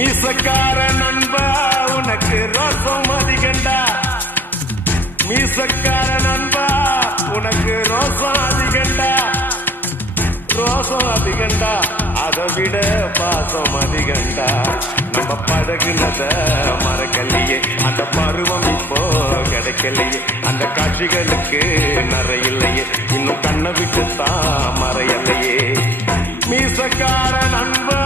மீசக்கார நண்பா உனக்கு ரோசம் அதிகண்டா. மீசக்கார நண்பா உனக்கு ரோசம் அதிகண்டா. ரோசம் அதிகண்டா அதை விட பாசம் அதிகண்டா. நம்ம பழகுனத மறக்கலையே, அந்த பருவம் இப்போ கிடைக்கலையே. அந்த காட்சிகளுக்கு நிறையில்லையே, இன்னும் கண்ணை விட்டுத்தான் மறையலையே. மீசக்கார நண்பா